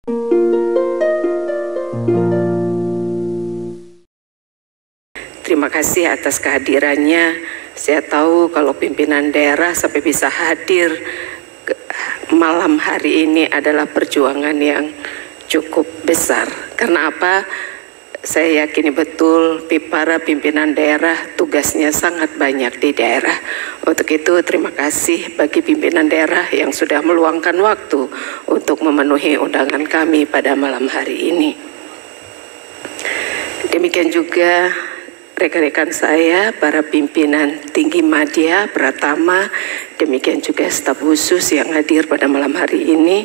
Terima kasih atas kehadirannya. Saya tahu kalau pimpinan daerah sampai bisa hadir malam hari ini adalah perjuangan yang cukup besar. Karena apa? Saya yakini betul para pimpinan daerah tugasnya sangat banyak di daerah. Untuk itu terima kasih bagi pimpinan daerah yang sudah meluangkan waktu untuk memenuhi undangan kami pada malam hari ini. Demikian juga rekan-rekan saya, para pimpinan tinggi Madya, Pratama, demikian juga staf khusus yang hadir pada malam hari ini.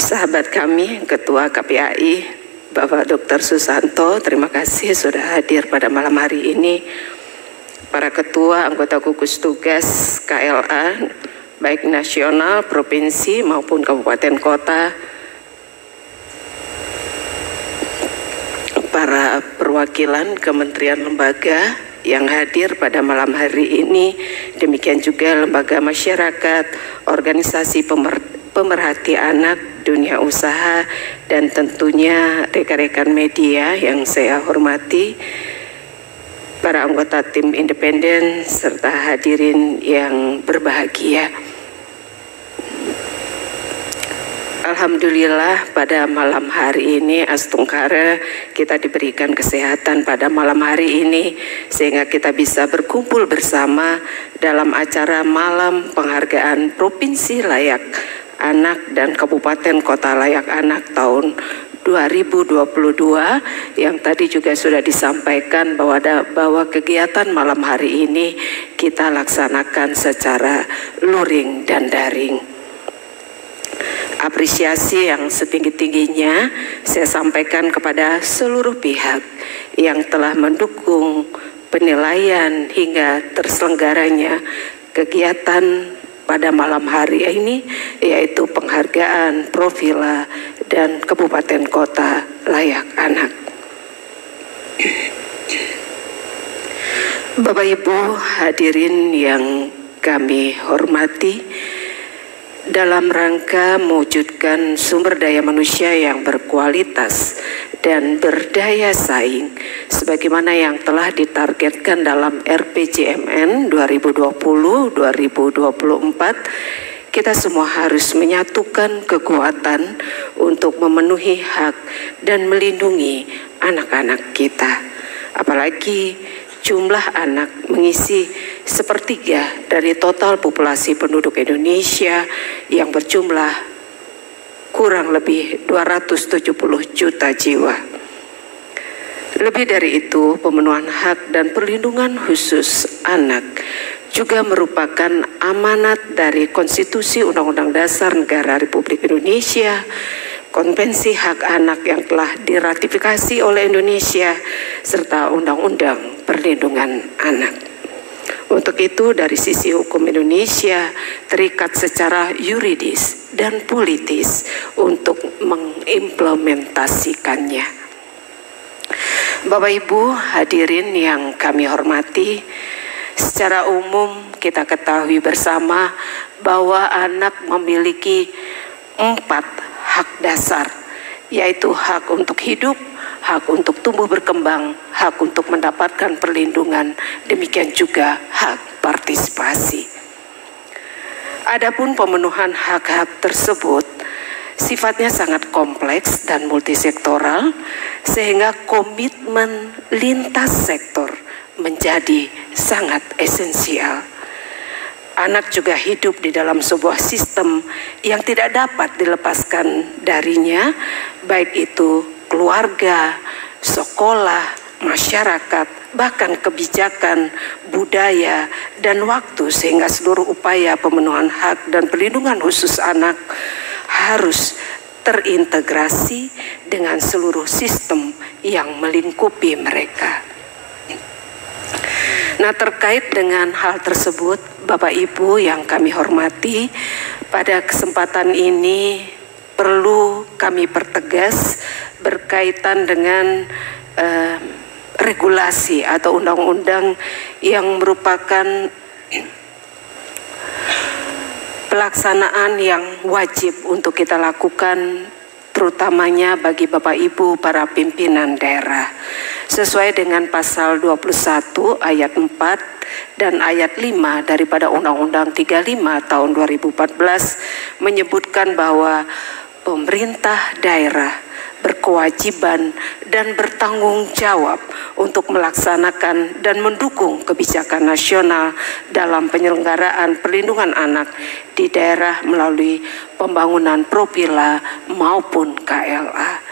Sahabat kami, Ketua KPAI, Bapak Dr. Susanto, terima kasih sudah hadir pada malam hari ini. Para ketua, anggota gugus tugas KLA, baik nasional, provinsi maupun kabupaten kota, para perwakilan kementerian lembaga yang hadir pada malam hari ini, demikian juga lembaga masyarakat, organisasi pemerhati anak, dunia usaha, dan tentunya rekan-rekan media yang saya hormati, para anggota tim independen, serta hadirin yang berbahagia. Alhamdulillah pada malam hari ini Astungkara kita diberikan kesehatan pada malam hari ini sehingga kita bisa berkumpul bersama dalam acara malam penghargaan Provinsi Layak Anak dan Kabupaten Kota Layak Anak tahun 2022 yang tadi juga sudah disampaikan bahwa kegiatan malam hari ini kita laksanakan secara luring dan daring. Apresiasi yang setinggi-tingginya saya sampaikan kepada seluruh pihak yang telah mendukung penilaian hingga terselenggaranya kegiatan pada malam hari ini, yaitu penghargaan Profila dan Kabupaten Kota Layak Anak. Bapak Ibu hadirin yang kami hormati, dalam rangka mewujudkan sumber daya manusia yang berkualitas dan berdaya saing sebagaimana yang telah ditargetkan dalam RPJMN 2020-2024, kita semua harus menyatukan kekuatan untuk memenuhi hak dan melindungi anak-anak kita. Apalagi jumlah anak mengisi sepertiga dari total populasi penduduk Indonesia yang berjumlah kurang lebih 270 juta jiwa. Lebih dari itu, pemenuhan hak dan perlindungan khusus anak juga merupakan amanat dari Konstitusi Undang-Undang Dasar Negara Republik Indonesia, Konvensi Hak Anak yang telah diratifikasi oleh Indonesia, serta Undang-Undang Perlindungan Anak. Untuk itu dari sisi hukum Indonesia terikat secara yuridis dan politis untuk mengimplementasikannya. Bapak Ibu hadirin yang kami hormati, secara umum kita ketahui bersama bahwa anak memiliki 4 hak dasar, yaitu hak untuk hidup, hak untuk tumbuh berkembang, hak untuk mendapatkan perlindungan, demikian juga hak partisipasi. Adapun pemenuhan hak-hak tersebut sifatnya sangat kompleks dan multisektoral sehingga komitmen lintas sektor menjadi sangat esensial. Anak juga hidup di dalam sebuah sistem yang tidak dapat dilepaskan darinya, baik itu keluarga, sekolah, masyarakat, bahkan kebijakan, budaya, dan waktu, sehingga seluruh upaya pemenuhan hak dan perlindungan khusus anak harus terintegrasi dengan seluruh sistem yang melingkupi mereka. Nah, terkait dengan hal tersebut, Bapak Ibu yang kami hormati, pada kesempatan ini perlu kami pertegas berkaitan dengan regulasi atau undang-undang yang merupakan pelaksanaan yang wajib untuk kita lakukan, terutamanya bagi Bapak Ibu para pimpinan daerah. Sesuai dengan pasal 21 ayat 4 dan ayat 5 daripada Undang-Undang 35 tahun 2014 menyebutkan bahwa pemerintah daerah berkewajiban dan bertanggung jawab untuk melaksanakan dan mendukung kebijakan nasional dalam penyelenggaraan perlindungan anak di daerah melalui pembangunan Propila maupun KLA.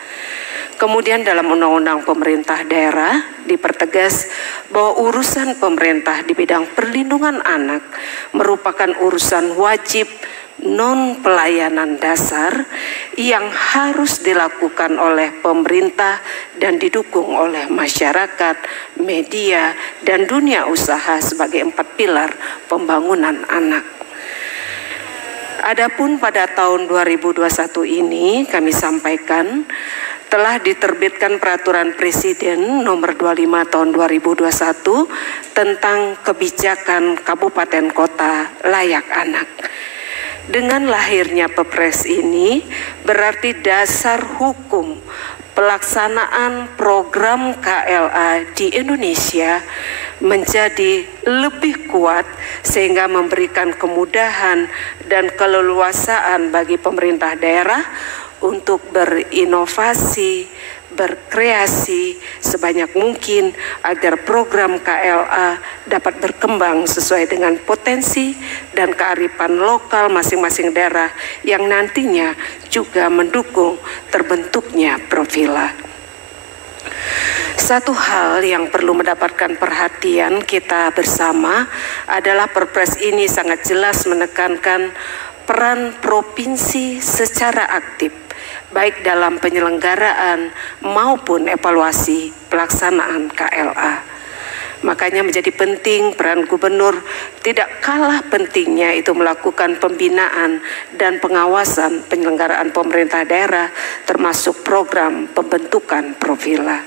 Kemudian dalam Undang-Undang Pemerintah Daerah dipertegas bahwa urusan pemerintah di bidang perlindungan anak merupakan urusan wajib non-pelayanan dasar yang harus dilakukan oleh pemerintah dan didukung oleh masyarakat, media, dan dunia usaha sebagai 4 pilar pembangunan anak. Adapun pada tahun 2021 ini kami sampaikan telah diterbitkan Peraturan Presiden Nomor 25 Tahun 2021 tentang kebijakan kabupaten kota layak anak. Dengan lahirnya Perpres ini berarti dasar hukum pelaksanaan program KLA di Indonesia menjadi lebih kuat sehingga memberikan kemudahan dan keleluasaan bagi pemerintah daerah untuk berinovasi, berkreasi sebanyak mungkin agar program KLA dapat berkembang sesuai dengan potensi dan kearifan lokal masing-masing daerah yang nantinya juga mendukung terbentuknya Propila. Satu hal yang perlu mendapatkan perhatian kita bersama adalah Perpres ini sangat jelas menekankan peran provinsi secara aktif baik dalam penyelenggaraan maupun evaluasi pelaksanaan KLA. Makanya menjadi penting peran gubernur tidak kalah pentingnya itu melakukan pembinaan dan pengawasan penyelenggaraan pemerintah daerah termasuk program pembentukan Propila.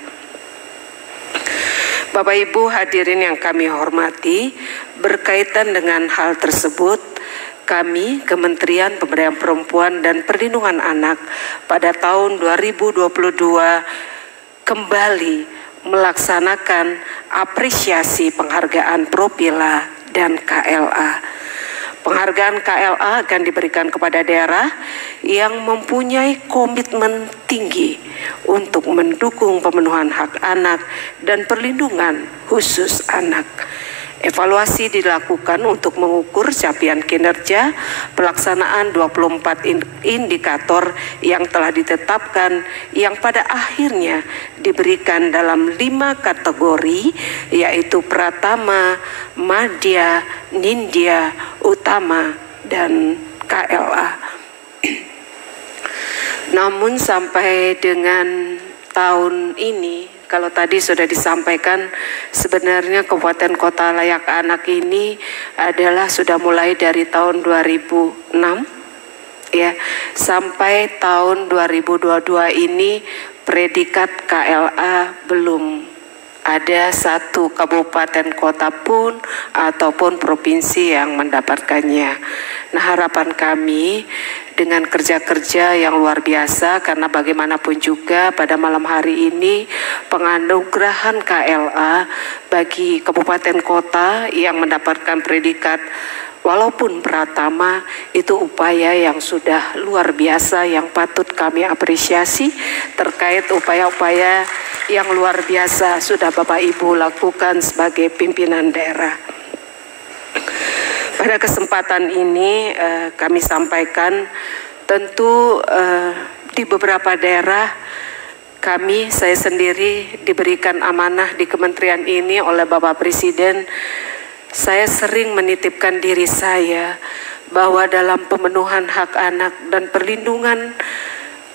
Bapak Ibu hadirin yang kami hormati, berkaitan dengan hal tersebut, kami Kementerian Pemberdayaan Perempuan dan Perlindungan Anak pada tahun 2022 kembali melaksanakan apresiasi penghargaan Propila dan KLA. Penghargaan KLA akan diberikan kepada daerah yang mempunyai komitmen tinggi untuk mendukung pemenuhan hak anak dan perlindungan khusus anak. Evaluasi dilakukan untuk mengukur capaian kinerja pelaksanaan 24 indikator yang telah ditetapkan yang pada akhirnya diberikan dalam 5 kategori yaitu Pratama, Madya, Nindya, Utama, dan KLA. Namun sampai dengan tahun ini, kalau tadi sudah disampaikan, sebenarnya Kabupaten Kota Layak Anak ini adalah sudah mulai dari tahun 2006 ya sampai tahun 2022 ini predikat KLA belum ada satu kabupaten kota pun ataupun provinsi yang mendapatkannya. Nah, harapan kami dengan kerja-kerja yang luar biasa, karena bagaimanapun juga pada malam hari ini penganugerahan KLA bagi kabupaten kota yang mendapatkan predikat walaupun Pratama itu upaya yang sudah luar biasa yang patut kami apresiasi terkait upaya-upaya yang luar biasa sudah Bapak Ibu lakukan sebagai pimpinan daerah. Pada kesempatan ini kami sampaikan tentu di beberapa daerah saya sendiri diberikan amanah di kementerian ini oleh Bapak Presiden. Saya sering menitipkan diri saya bahwa dalam pemenuhan hak anak dan perlindungan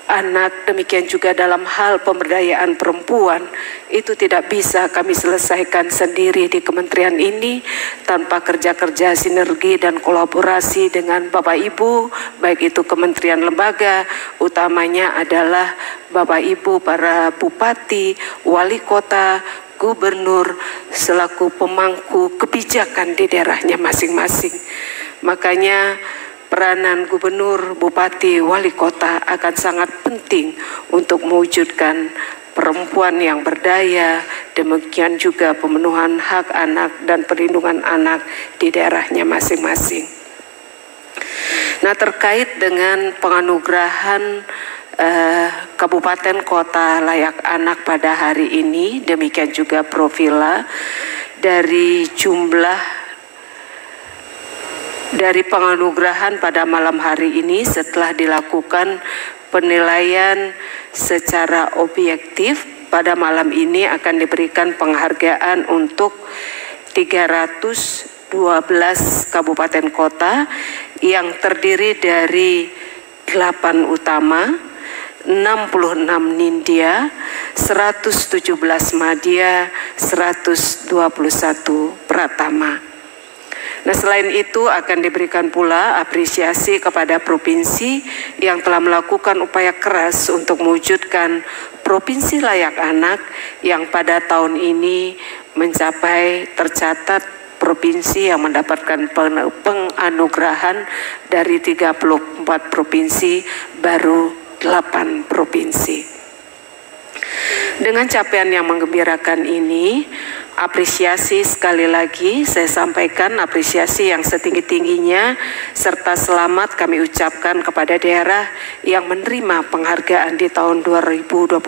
anak, demikian juga dalam hal pemberdayaan perempuan, itu tidak bisa kami selesaikan sendiri di kementerian ini tanpa kerja-kerja sinergi dan kolaborasi dengan Bapak Ibu, baik itu kementerian lembaga, utamanya adalah Bapak Ibu para bupati, wali kota, gubernur selaku pemangku kebijakan di daerahnya masing-masing. Makanya peranan gubernur, bupati, wali kota akan sangat penting untuk mewujudkan perempuan yang berdaya, demikian juga pemenuhan hak anak dan perlindungan anak di daerahnya masing-masing. Nah, terkait dengan penganugerahan kabupaten kota layak anak pada hari ini, demikian juga Provilla, dari penganugerahan pada malam hari ini setelah dilakukan penilaian secara objektif, pada malam ini akan diberikan penghargaan untuk 312 kabupaten kota yang terdiri dari 8 utama, 66 nindya, 117 madya, 121 pratama. Nah, selain itu akan diberikan pula apresiasi kepada provinsi yang telah melakukan upaya keras untuk mewujudkan provinsi layak anak yang pada tahun ini tercatat provinsi yang mendapatkan penganugerahan dari 34 provinsi, baru 8 provinsi. Dengan capaian yang menggembirakan ini, apresiasi sekali lagi saya sampaikan, apresiasi yang setinggi-tingginya serta selamat kami ucapkan kepada daerah yang menerima penghargaan di tahun 2022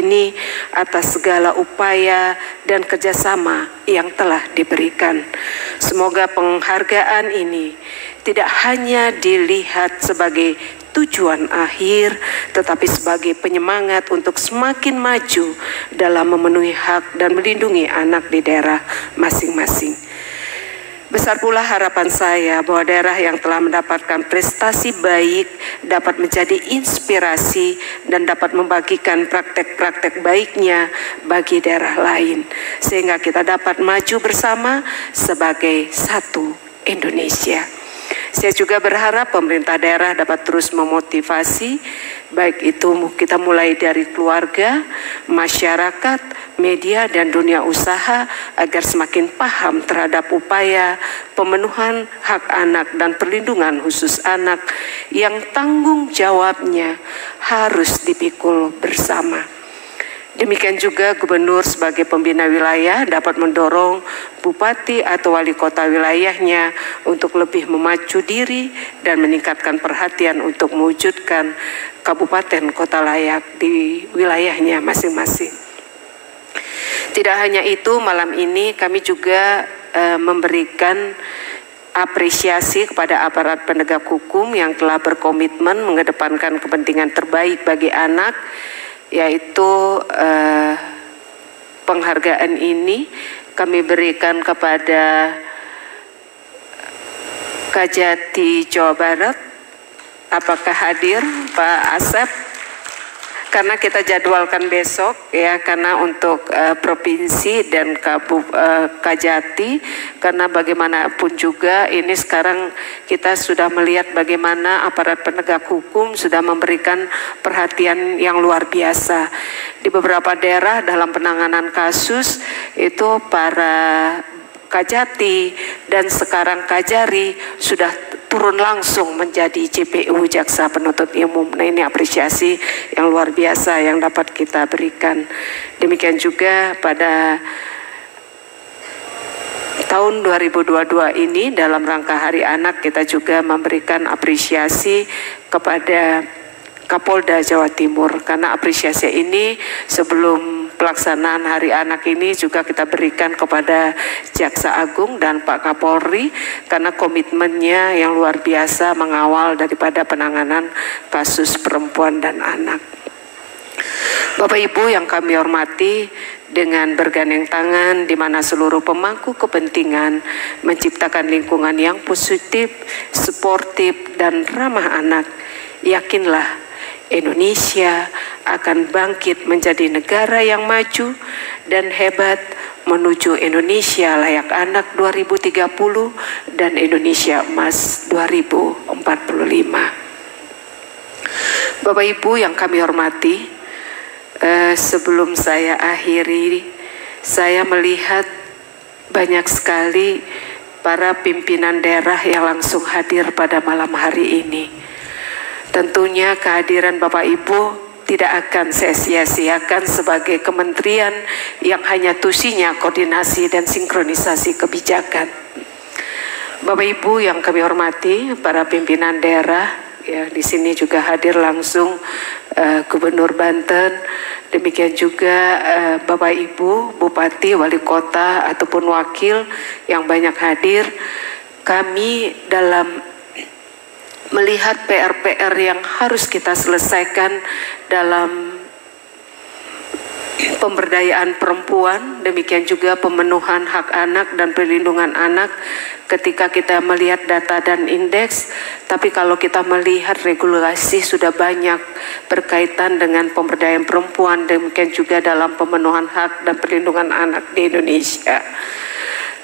ini atas segala upaya dan kerjasama yang telah diberikan. Semoga penghargaan ini tidak hanya dilihat sebagai tujuan akhir, tetapi sebagai penyemangat untuk semakin maju dalam memenuhi hak dan melindungi anak di daerah masing-masing. Besar pula harapan saya bahwa daerah yang telah mendapatkan prestasi baik dapat menjadi inspirasi dan dapat membagikan praktek-praktek baiknya bagi daerah lain, sehingga kita dapat maju bersama sebagai satu Indonesia. Saya juga berharap pemerintah daerah dapat terus memotivasi, baik itu kita mulai dari keluarga, masyarakat, media, dan dunia usaha agar semakin paham terhadap upaya pemenuhan hak anak dan perlindungan khusus anak yang tanggung jawabnya harus dipikul bersama. Demikian juga gubernur sebagai pembina wilayah dapat mendorong bupati atau wali kota wilayahnya untuk lebih memacu diri dan meningkatkan perhatian untuk mewujudkan kabupaten kota layak di wilayahnya masing-masing. Tidak hanya itu, malam ini kami juga memberikan apresiasi kepada aparat penegak hukum yang telah berkomitmen mengedepankan kepentingan terbaik bagi anak, yaitu penghargaan ini kami berikan kepada Kajati Jawa Barat. Apakah hadir Pak Asep? Karena kita jadwalkan besok ya, karena untuk provinsi dan Kajati, karena bagaimanapun juga ini sekarang kita sudah melihat bagaimana aparat penegak hukum sudah memberikan perhatian yang luar biasa di beberapa daerah dalam penanganan kasus itu. Para Kajati dan sekarang Kajari sudah turun langsung menjadi JPU, Jaksa Penuntut Umum. Nah, ini apresiasi yang luar biasa yang dapat kita berikan. Demikian juga pada tahun 2022 ini dalam rangka Hari Anak kita juga memberikan apresiasi kepada Kapolda Jawa Timur, karena apresiasi ini sebelum pelaksanaan Hari Anak ini juga kita berikan kepada Jaksa Agung dan Pak Kapolri karena komitmennya yang luar biasa mengawal daripada penanganan kasus perempuan dan anak. Bapak Ibu yang kami hormati, dengan bergandeng tangan di mana seluruh pemangku kepentingan menciptakan lingkungan yang positif, suportif, dan ramah anak, yakinlah Indonesia akan bangkit menjadi negara yang maju dan hebat menuju Indonesia layak anak 2030 dan Indonesia emas 2045. Bapak Ibu yang kami hormati, sebelum saya akhiri, saya melihat banyak sekali para pimpinan daerah yang langsung hadir pada malam hari ini. Tentunya kehadiran Bapak Ibu tidak akan saya sia-siakan sebagai kementerian yang hanya tusinya koordinasi dan sinkronisasi kebijakan. Bapak Ibu yang kami hormati, para pimpinan daerah, ya di sini juga hadir langsung Gubernur Banten, demikian juga Bapak Ibu, Bupati, Wali Kota ataupun wakil yang banyak hadir. Kami dalam melihat PR-PR yang harus kita selesaikan dalam pemberdayaan perempuan, demikian juga pemenuhan hak anak dan perlindungan anak. Ketika kita melihat data dan indeks, tapi kalau kita melihat regulasi sudah banyak berkaitan dengan pemberdayaan perempuan, demikian juga dalam pemenuhan hak dan perlindungan anak di Indonesia.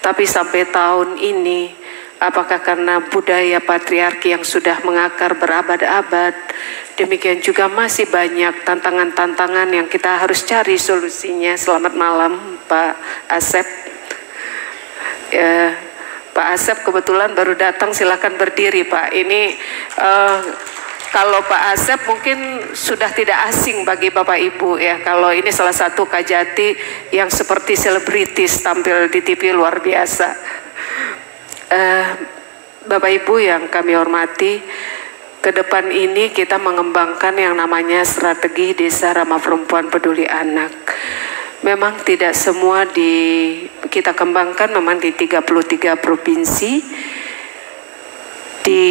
Tapi sampai tahun ini, apakah karena budaya patriarki yang sudah mengakar berabad-abad, demikian juga masih banyak tantangan-tantangan yang kita harus cari solusinya. Selamat malam Pak Asep. Pak Asep kebetulan baru datang, silakan berdiri Pak. Ini kalau Pak Asep mungkin sudah tidak asing bagi Bapak Ibu ya. Kalau ini salah satu Kajati yang seperti selebritis tampil di TV luar biasa. Bapak Ibu yang kami hormati, ke depan ini kita mengembangkan yang namanya strategi Desa Ramah Perempuan Peduli Anak. Memang tidak semua kita kembangkan, memang di 33 provinsi, di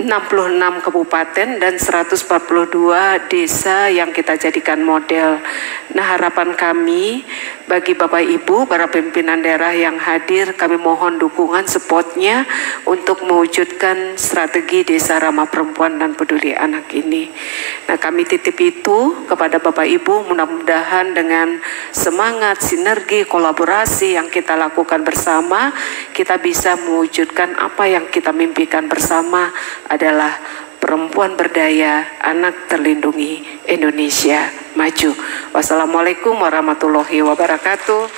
66 kabupaten dan 142 desa yang kita jadikan model. Nah, harapan kami bagi Bapak Ibu, para pimpinan daerah yang hadir, kami mohon dukungan supportnya untuk mewujudkan strategi Desa Ramah Perempuan dan Peduli Anak ini. Nah, kami titip itu kepada Bapak Ibu, mudah-mudahan dengan semangat, sinergi, kolaborasi yang kita lakukan bersama, kita bisa mewujudkan apa yang kita mimpikan bersama adalah perempuan berdaya, anak terlindungi, Indonesia maju. Wassalamualaikum warahmatullahi wabarakatuh.